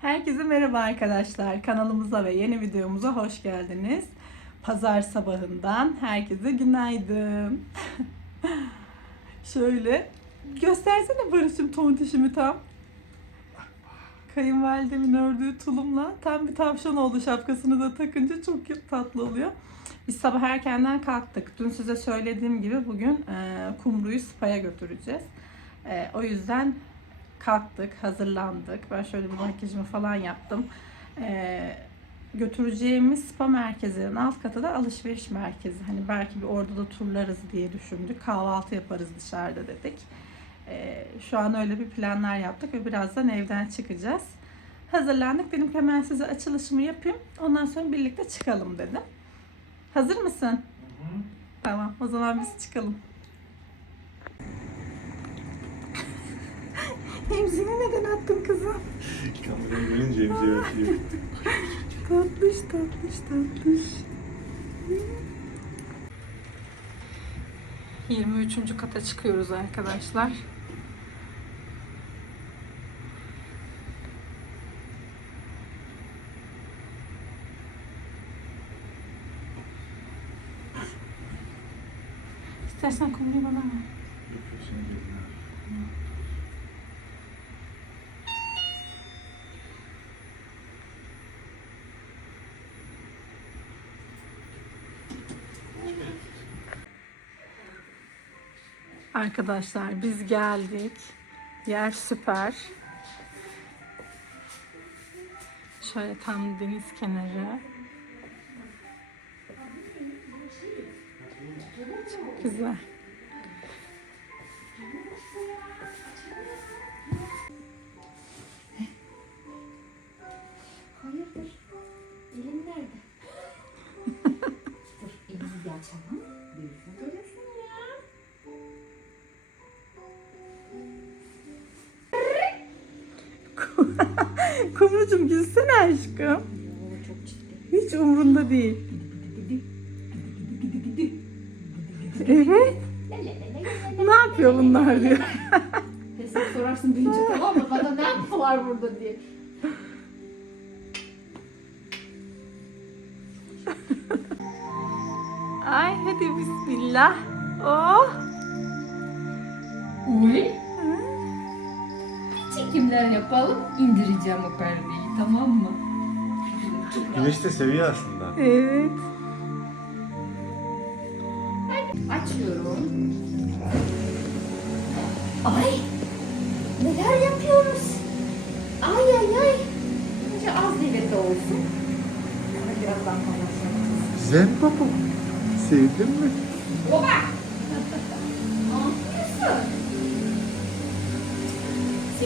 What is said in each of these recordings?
Herkese merhaba arkadaşlar. Kanalımıza ve yeni videomuza hoş geldiniz. Pazar sabahından herkese günaydın. Şöyle göstersene Barış'ım tontişimi tam. Kayınvalidemin ördüğü tulumla tam bir tavşan oldu şapkasını da takınca çok tatlı oluyor. Biz sabah erkenden kalktık. Dün size söylediğim gibi bugün e, Kumru'yu spa'ya götüreceğiz. E, o yüzden kalktık, hazırlandık. Ben şöyle bir makyajımı falan yaptım. Ee, götüreceğimiz spa merkezinin alt katı da alışveriş merkezi. Hani belki bir orada da turlarız diye düşündük. Kahvaltı yaparız dışarıda dedik. Ee, şu an öyle bir planlar yaptık ve birazdan evden çıkacağız. Hazırlandık. Dedim ki hemen size açılışımı yapayım. Ondan sonra birlikte çıkalım dedim. Hazır mısın? Tamam. O zaman biz çıkalım. Emzini neden attın kızım? Kameraya gelince emziğe atıyor. Tatlış tatlış tatlış. 23. kata çıkıyoruz arkadaşlar. İstersen kumruyu bana ver. Arkadaşlar biz geldik. Yer süper. Şöyle tam deniz kenarı. Çok güzel. Kumrucuğum gülsene aşkım. Hiç umrunda değil. Evet. Ne yapıyor bunlar diyor. Hesap sorarsın büyüyünce tamam mı? Bana ne yaptılar burada diye. Ay hadi bismillah. Oh. Uy. Çekimler yapalım. İndireceğim o perdeyi tamam mı? Güneş de seviyor aslında. Evet. Açıyorum. Ay! Neler yapıyoruz? Ay ay ay. Önce az devlet olsun. Sonra birazdan konuşalım. Zen baba. Sevdin mi? Oba! ne yapıyorsun?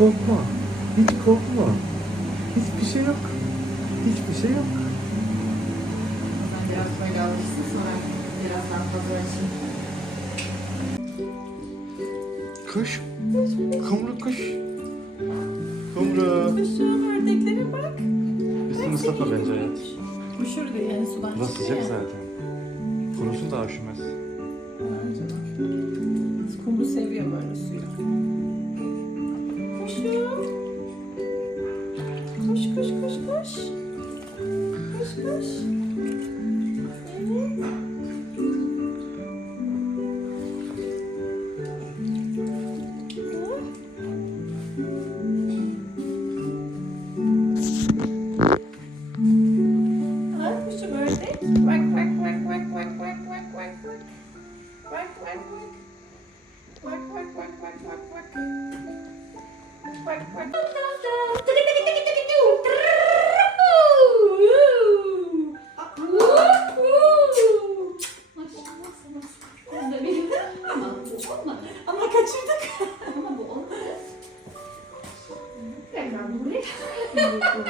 korkma. Hiç korkma. Hiçbir şey yok. Hiçbir şey yok. Biraz böyle alışsın sonra birazdan fazla açayım. Kuş. Kumru kuş. Kumru. Kuşum ördeklere bak. Üstünü ıslatma bence hayat. Bu şurada yani sudan Burası çıkıyor sıcak ya. zaten. Kurusun daha üşümez. Kumru seviyor böyle suyu. Kuşum. Koş koş koş koş. Koş koş.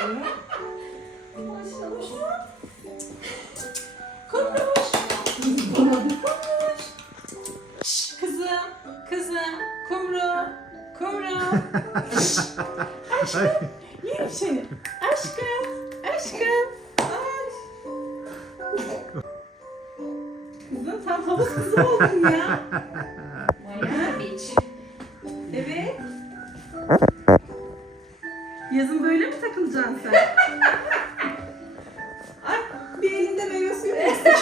Maşallah. Konuş. Şş, kızım, kızım, kumru, kumru. Ay, Yerim seni. Aşkım, aşkım. Ay. Kızım sen havuz oldun ya. Yazın böyle mi takılacaksın sen? Ay bir elinde meyve suyu eksik.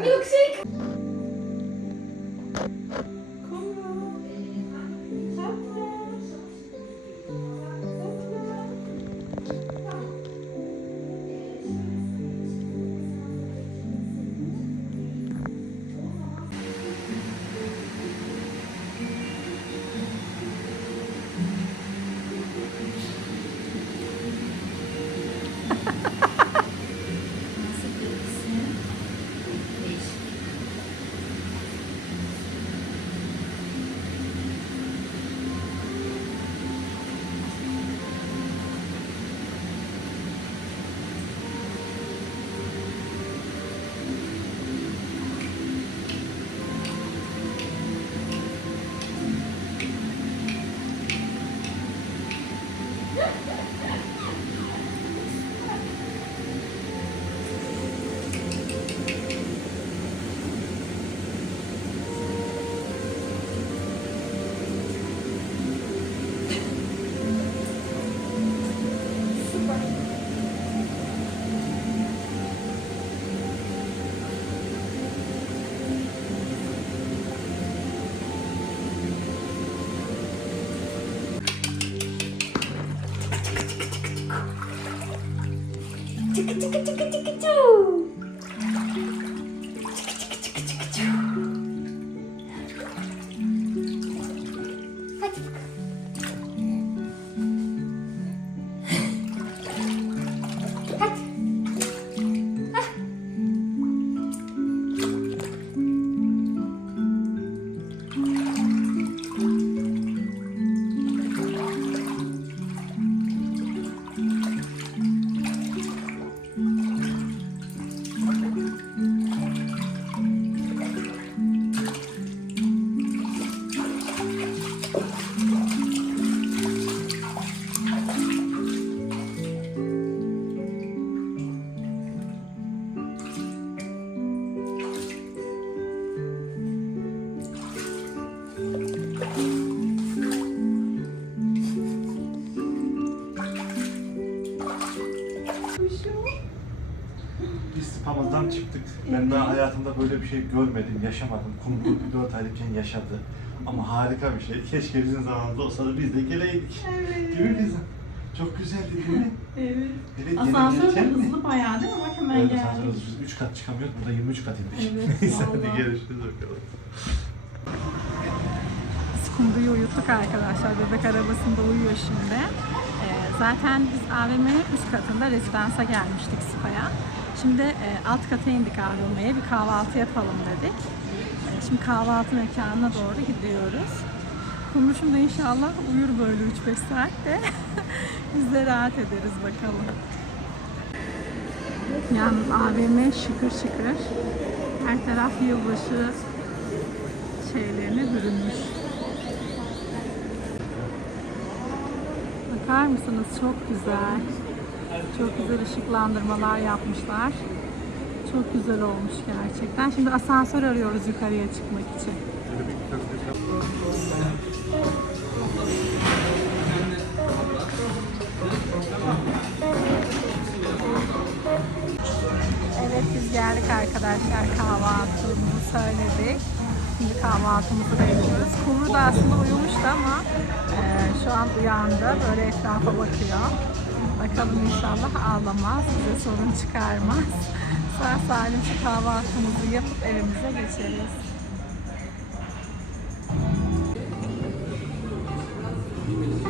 Milkshake. Kumru. Ben daha hayatımda böyle bir şey görmedim, yaşamadım. Kumru 4 aylıkken yaşadı. Ama harika bir şey. Keşke bizim zamanımızda olsa da biz de geleydik. Evet. Değil mi kızım? Çok güzeldi değil mi? Evet. Evet, Asansör de hızlı bayağı değil mi? Bak hemen Evet, geldik. asansörde biz 3 kat çıkamıyoruz. Burada 23 kat indik. Evet, Neyse hadi görüşürüz bakalım. Kumru'yu uyuttuk arkadaşlar. Bebek arabasında uyuyor şimdi. Ee, zaten biz AVM'nin üst katında rezidansa gelmiştik Spa'ya. Şimdi e, alt kata indik AVM'ye bir kahvaltı yapalım dedik. Ee, şimdi kahvaltı mekanına doğru gidiyoruz. Kumruşum da inşallah uyur böyle 3-5 saat de biz de rahat ederiz bakalım. Yalnız AVM şıkır şıkır. Her taraf yılbaşı şeylerine bürünmüş. Bakar mısınız? Çok güzel. Çok güzel ışıklandırmalar yapmışlar. Çok güzel olmuş gerçekten. Şimdi asansör arıyoruz yukarıya çıkmak için. Evet biz geldik arkadaşlar kahvaltımızı söyledik. Şimdi kahvaltımızı bekliyoruz. Kumru da aslında uyumuştu ama e, şu an uyandı. Böyle etrafa bakıyor. Bakalım inşallah ağlamaz, bize sorun çıkarmaz. Sağ salim şu kahvaltımızı yapıp evimize geçeriz.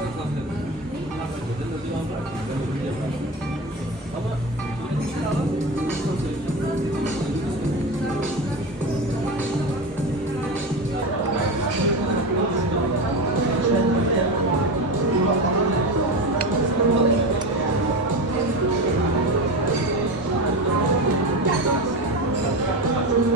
Thank you. Biz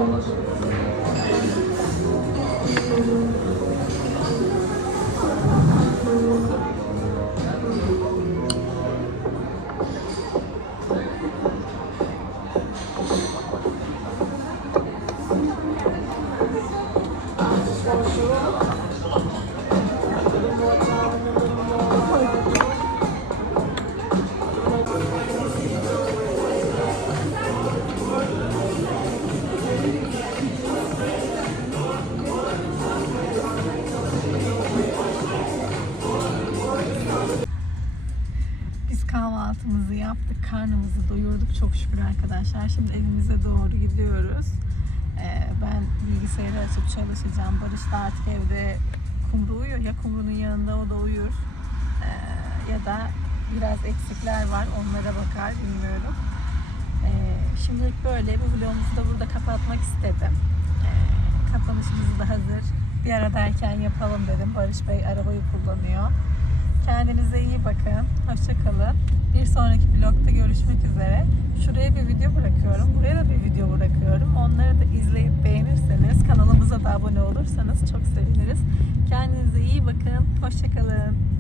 bilgisayarı açıp çalışacağım. Barış da artık evde kumru uyuyor. Ya kumrunun yanında o da uyur. Ee, ya da biraz eksikler var onlara bakar bilmiyorum. Ee, şimdilik böyle bu vlogumuzu da burada kapatmak istedim. Ee, kapanışımız da hazır. Bir aradayken yapalım dedim. Barış Bey arabayı kullanıyor. Kendinize iyi bakın. Hoşça kalın. Bir sonraki vlogda görüşmek üzere. Şuraya bir video bırakıyorum. Buraya da bir video bırakıyorum. Onları da izleyip beğenirseniz, kanalımıza da abone olursanız çok seviniriz. Kendinize iyi bakın. Hoşça kalın.